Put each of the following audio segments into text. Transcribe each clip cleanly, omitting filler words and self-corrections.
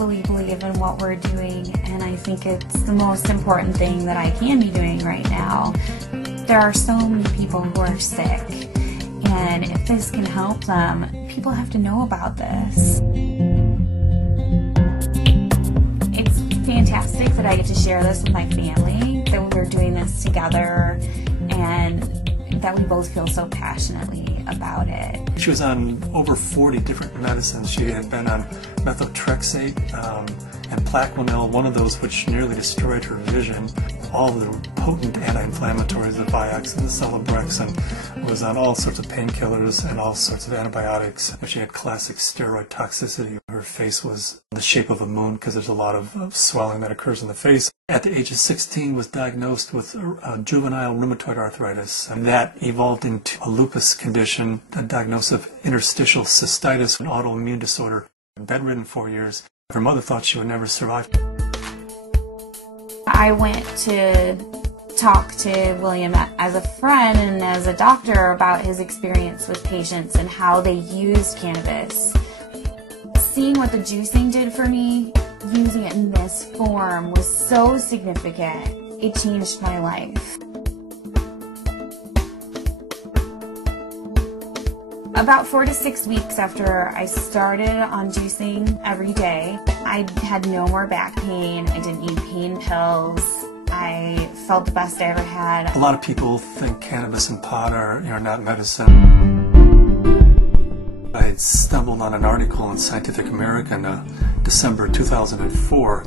totally believe in what we're doing, and I think it's the most important thing that I can be doing right now. There are so many people who are sick, and if this can help them, people have to know about this. It's fantastic that I get to share this with my family, that we're doing this together, and that we both feel so passionately about it. She was on over 40 different medicines. She had been on methotrexate and Plaquenil, one of those which nearly destroyed her vision. All the potent anti-inflammatories, the Vioxx and the Celebrex, and was on all sorts of painkillers and all sorts of antibiotics. She had classic steroid toxicity. Her face was the shape of a moon because there's a lot of swelling that occurs in the face. At the age of 16, was diagnosed with juvenile rheumatoid arthritis, and that evolved into a lupus condition, a diagnosis of interstitial cystitis, an autoimmune disorder. Bedridden 4 years. Her mother thought she would never survive. I went to talk to William as a friend and as a doctor about his experience with patients and how they used cannabis. Seeing what the juicing did for me, using it in this form, was so significant. It changed my life. About 4 to 6 weeks after I started on juicing every day, I had no more back pain. I didn't need pain pills. I felt the best I ever had. A lot of people think cannabis and pot are not medicine. I had stumbled on an article in Scientific American, December 2004.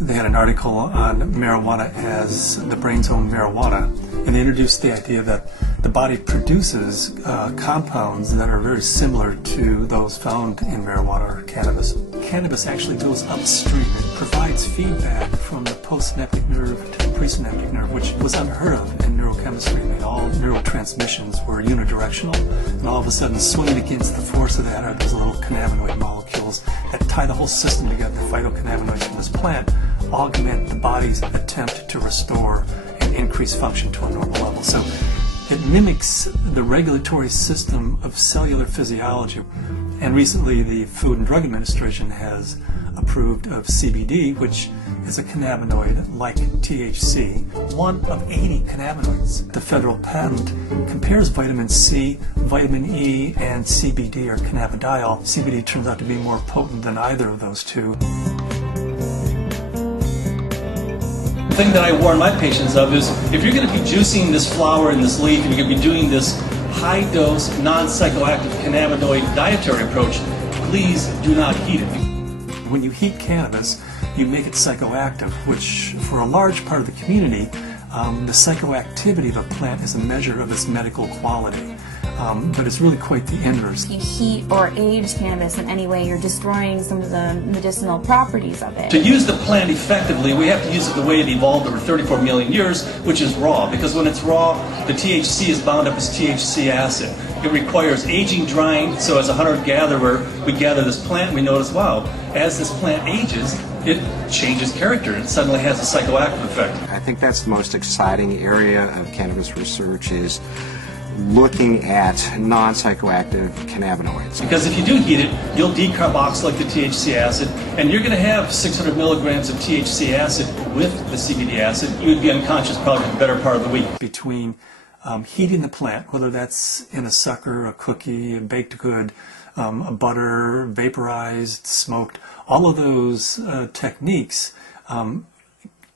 They had an article on marijuana as the brain's own marijuana, and they introduced the idea that the body produces compounds that are very similar to those found in marijuana or cannabis. Cannabis actually goes upstream. It provides feedback from the postsynaptic nerve to the presynaptic nerve, which was unheard of in neurochemistry. I mean, all neurotransmissions were unidirectional, and all of a sudden, swimming against the force of that are those little cannabinoid molecules that tie the whole system together. The phyto-cannabinoids from this plant augment the body's attempt to restore and increase function to a normal level. So it mimics the regulatory system of cellular physiology. And recently the Food and Drug Administration has approved of CBD, which is a cannabinoid like THC, one of 80 cannabinoids. The federal patent compares vitamin C, vitamin E, and CBD, or cannabidiol. CBD turns out to be more potent than either of those two. The thing that I warn my patients of is, if you're going to be juicing this flower and this leaf, and you're going to be doing this high-dose, non-psychoactive cannabinoid dietary approach, please do not heat it. When you heat cannabis, you make it psychoactive, which for a large part of the community, the psychoactivity of a plant is a measure of its medical quality. But it's really quite the inverse. If you heat or age cannabis in any way, you're destroying some of the medicinal properties of it. To use the plant effectively, we have to use it the way it evolved over 34 million years, which is raw. Because when it's raw, the THC is bound up as THC acid. It requires aging, drying, so as a hunter-gatherer, we gather this plant and we notice, wow, as this plant ages, it changes character. It suddenly has a psychoactive effect. I think that's the most exciting area of cannabis research, is looking at non-psychoactive cannabinoids. Because if you do heat it, you'll decarboxylate the THC acid, and you're going to have 600 milligrams of THC acid with the CBD acid. You would be unconscious probably for the better part of the week. Between heating the plant, whether that's in a sucker, a cookie, a baked good, a butter, vaporized, smoked, all of those techniques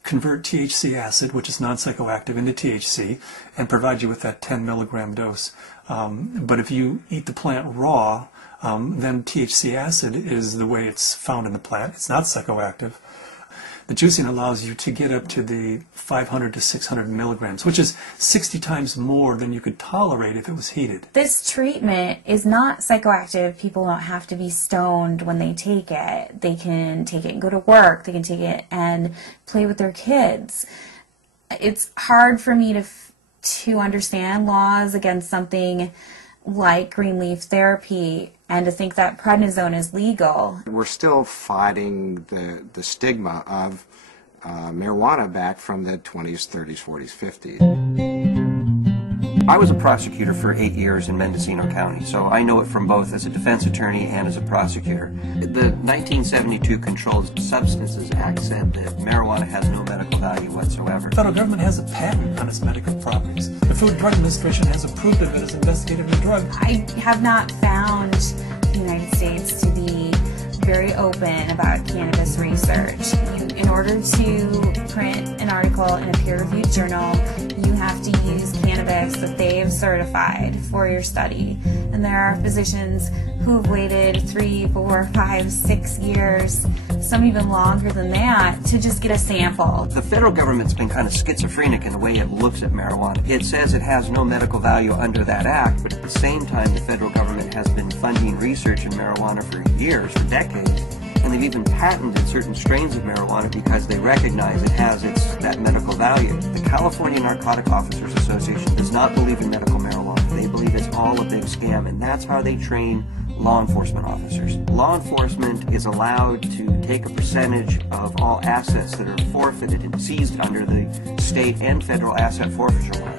convert THC acid, which is non-psychoactive, into THC and provide you with that 10 milligram dose. But if you eat the plant raw, then THC acid is the way it's found in the plant. It's not psychoactive. The juicing allows you to get up to the 500 to 600 milligrams, which is 60 times more than you could tolerate if it was heated. This treatment is not psychoactive. People don't have to be stoned when they take it. They can take it and go to work. They can take it and play with their kids. It's hard for me to understand laws against something like green leaf therapy and to think that prednisone is legal. We're still fighting the stigma of marijuana back from the 20s, 30s, 40s, 50s. I was a prosecutor for 8 years in Mendocino County, so I know it from both as a defense attorney and as a prosecutor. The 1972 Controlled Substances Act said that marijuana has no medical value whatsoever. The federal government has a patent on its medical properties. The Food and Drug Administration has approved it as an investigative new drug. I have not found the United States to be very open about cannabis research. In order to print an article in a peer-reviewed journal, you have to use cannabis that they have certified for your study. And there are physicians who have waited 3, 4, 5, 6 years, some even longer than that, to just get a sample. The federal government's been kind of schizophrenic in the way it looks at marijuana. It says it has no medical value under that act, but at the same time the federal government has been funding research in marijuana for years, for decades. And they've even patented certain strains of marijuana because they recognize it has that medical value. The California Narcotic Officers Association does not believe in medical marijuana. They believe it's all a big scam, and that's how they train law enforcement officers. Law enforcement is allowed to take a percentage of all assets that are forfeited and seized under the state and federal asset forfeiture law.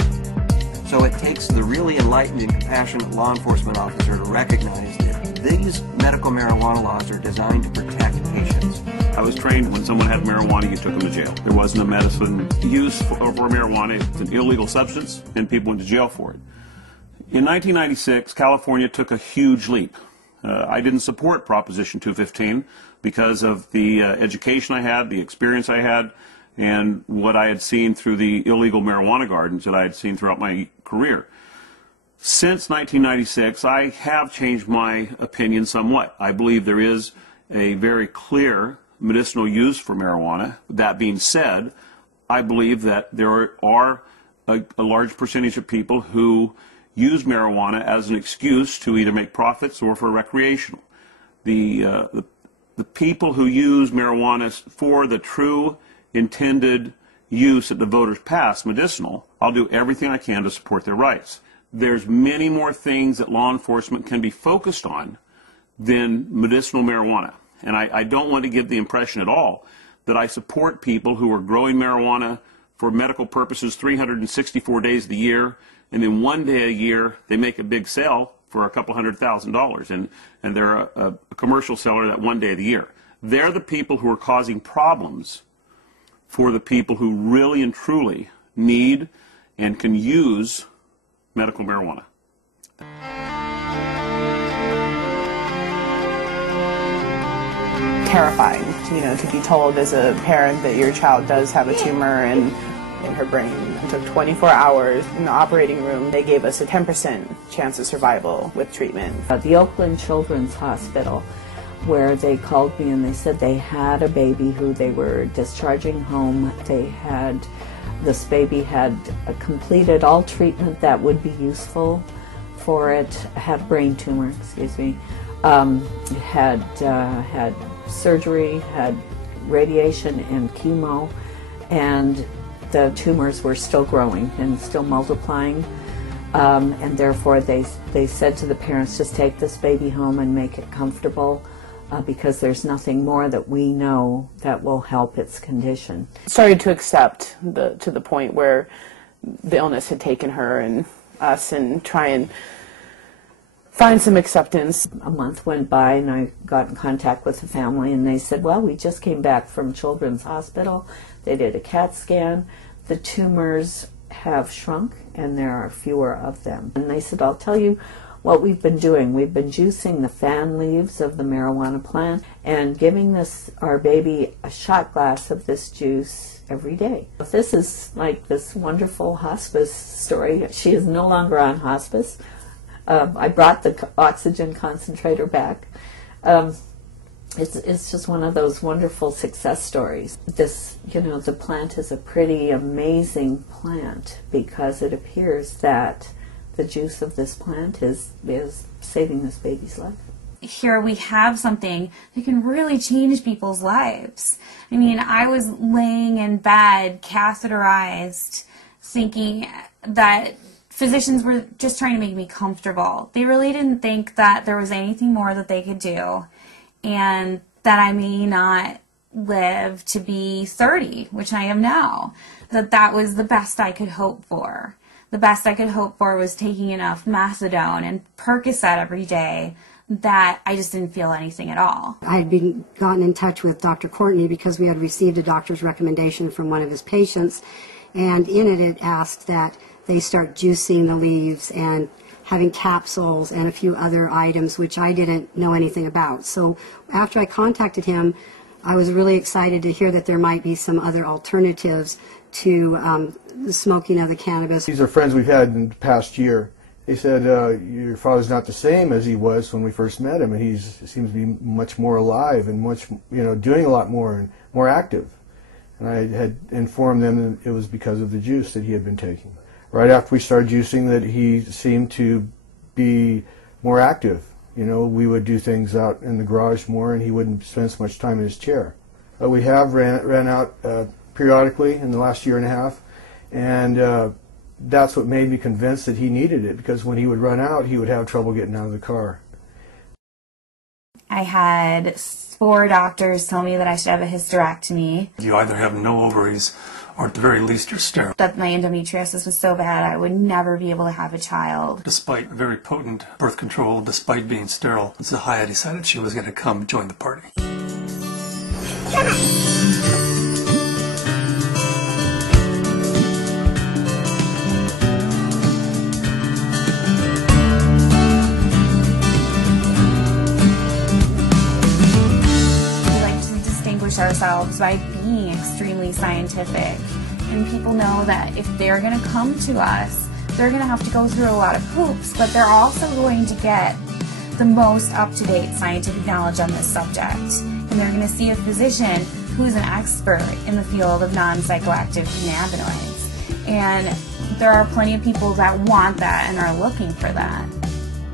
So it takes the really enlightened and compassionate law enforcement officer to recognize that these medical marijuana laws are designed to protect patients. I was trained when someone had marijuana, you took them to jail. There wasn't a medicine use for marijuana. It's an illegal substance, and people went to jail for it. In 1996, California took a huge leap. I didn't support Proposition 215 because of the education I had, the experience I had, and what I had seen through the illegal marijuana gardens that I had seen throughout my career. Since 1996, I have changed my opinion somewhat. I believe there is a very clear medicinal use for marijuana. That being said, I believe that there are a large percentage of people who use marijuana as an excuse to either make profits or for recreational. The people who use marijuana for the true intended use that the voters passed, medicinal, I'll do everything I can to support their rights. There's many more things that law enforcement can be focused on than medicinal marijuana. And I don't want to give the impression at all that I support people who are growing marijuana for medical purposes 364 days of the year, and then one day a year they make a big sale for a couple $100,000, and they're a commercial seller that one day of the year. They're the people who are causing problems for the people who really and truly need and can use medical marijuana. Terrifying, to be told as a parent that your child does have a tumor in her brain. It took 24 hours in the operating room. They gave us a 10% chance of survival with treatment. The Oakland Children's Hospital, where they called me and they said they had a baby who they were discharging home. This baby had completed all treatment that would be useful for it, had a brain tumor, had surgery, had radiation and chemo, and the tumors were still growing and still multiplying, and therefore they said to the parents, just take this baby home and make it comfortable, because there's nothing more that we know that will help its condition. Started to accept to the point where the illness had taken her and us, and try and find some acceptance. A month went by and I got in contact with the family, and they said, well, we just came back from Children's Hospital. They did a CAT scan. The tumors have shrunk and there are fewer of them. And they said, I'll tell you what we've been doing. We've been juicing the fan leaves of the marijuana plant and giving our baby a shot glass of this juice every day. This is like this wonderful hospice story. She is no longer on hospice. I brought the oxygen concentrator back. It's just one of those wonderful success stories. The plant is a pretty amazing plant because it appears that the juice of this plant is saving this baby's life. Here we have something that can really change people's lives. I mean, I was laying in bed, catheterized, thinking that physicians were just trying to make me comfortable. They really didn't think that there was anything more that they could do, and that I may not live to be 30, which I am now. That was the best I could hope for. the best I could hope for was taking enough methadone and Percocet every day that I just didn't feel anything at all. I had gotten in touch with Dr. Courtney because we had received a doctor's recommendation from one of his patients, and in it asked that they start juicing the leaves and having capsules and a few other items which I didn't know anything about. So after I contacted him, I was really excited to hear that there might be some other alternatives to the smoking of the cannabis. These are friends we've had in the past year. They said, your father's not the same as he was when we first met him, and he seems to be much more alive and much, doing a lot more and more active. And I had informed them that it was because of the juice that he had been taking. Right after we started juicing, that he seemed to be more active. We would do things out in the garage more, and he wouldn't spend so much time in his chair. We have ran out periodically in the last year and a half, and that's what made me convinced that he needed it, because when he would run out, he would have trouble getting out of the car. I had 4 doctors tell me that I should have a hysterectomy. You either have no ovaries, or at the very least you're sterile. That my endometriosis was so bad I would never be able to have a child. Despite very potent birth control, despite being sterile, Zahaya decided she was going to come join the party. Ourselves by being extremely scientific, and people know that if they're going to come to us, they're going to have to go through a lot of hoops, but they're also going to get the most up-to-date scientific knowledge on this subject, and they're going to see a physician who's an expert in the field of non-psychoactive cannabinoids, and there are plenty of people that want that and are looking for that.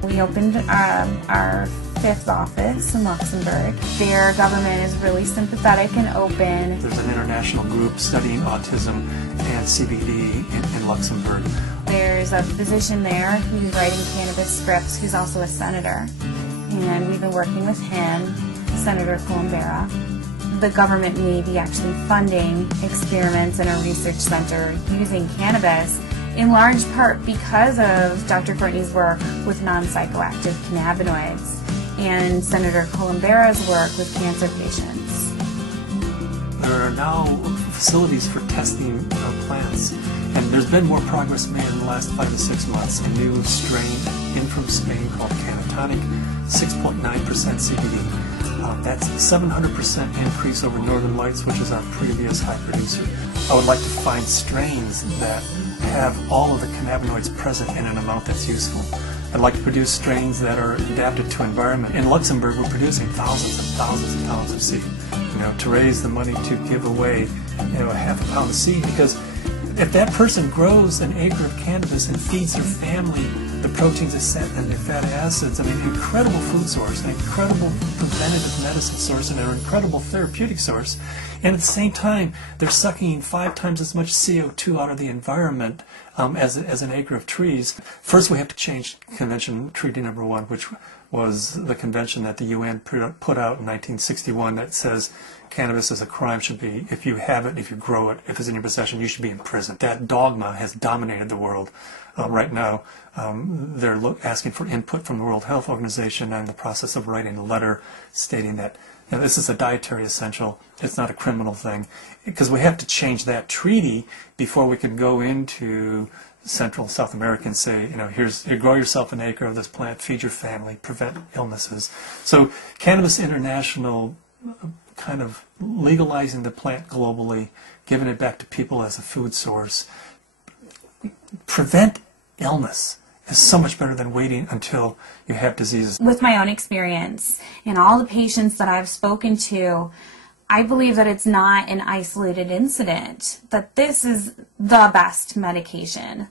We opened our 5th office in Luxembourg. Their government is really sympathetic and open. There's an international group studying autism and CBD in Luxembourg. There's a physician there who's writing cannabis scripts who's also a senator, and we've been working with him, Senator Colombera. The government may be actually funding experiments in a research center using cannabis, in large part because of Dr. Courtney's work with non-psychoactive cannabinoids and Senator Colombera's work with cancer patients. There are now facilities for testing plants, and there's been more progress made in the last 5 to 6 months. A new strain in from Spain called Cannatonic, 6.9% CBD. That's a 700% increase over Northern Lights, which is our previous high producer. I would like to find strains that have all of the cannabinoids present in an amount that's useful. I'd like to produce strains that are adapted to environment. In Luxembourg, we're producing thousands and thousands of pounds of seed, to raise the money to give away, half a pound of seed, because if that person grows an acre of cannabis and feeds their family the proteins and their fatty acids, incredible food source, an incredible preventative medicine source, and an incredible therapeutic source. And at the same time, they're sucking 5 times as much CO2 out of the environment as an acre of trees. First, we have to change Convention Treaty Number 1, which was the convention that the UN put out in 1961 that says cannabis as a crime should be, if you have it, if you grow it, if it's in your possession, you should be in prison. That dogma has dominated the world right now. They're asking for input from the World Health Organization, and in the process of writing a letter stating that this is a dietary essential, it's not a criminal thing, because we have to change that treaty before we can go into Central and South America and say, you grow yourself an acre of this plant, feed your family, prevent illnesses. So Cannabis International kind of legalizing the plant globally, giving it back to people as a food source, prevent illness is so much better than waiting until you have diseases. With my own experience and all the patients that I've spoken to, I believe that it's not an isolated incident, that this is the best medication.